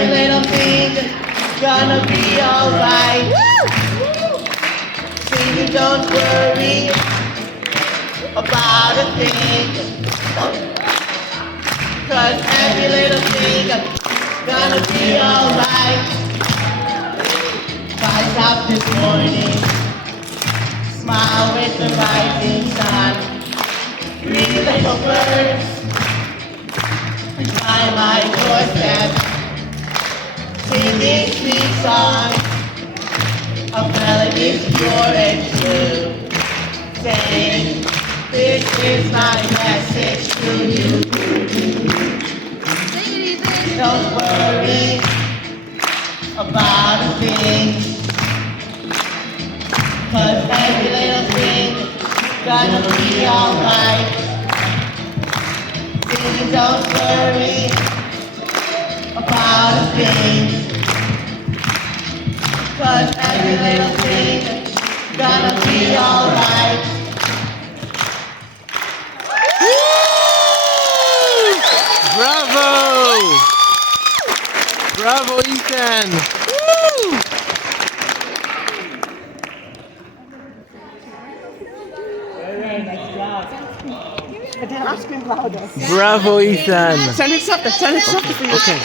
every little thing gonna be alright. Singing, don't worry about a thing, 'cause every little thing gonna be alright. Rise up this morning, smile with the rising sun. Three little birds by my doorstep, singing sweet songs of melodies pure and true, saying, this is my message to you. Don't worry about a thing, 'cause every little thing gonna be alright. Don't worry about a thing, 'cause every little thing gonna be alright. Bravo! Bravo, Ethan! But then I'll scream louder. Bravo, Ethan! Send it something for you. Okay.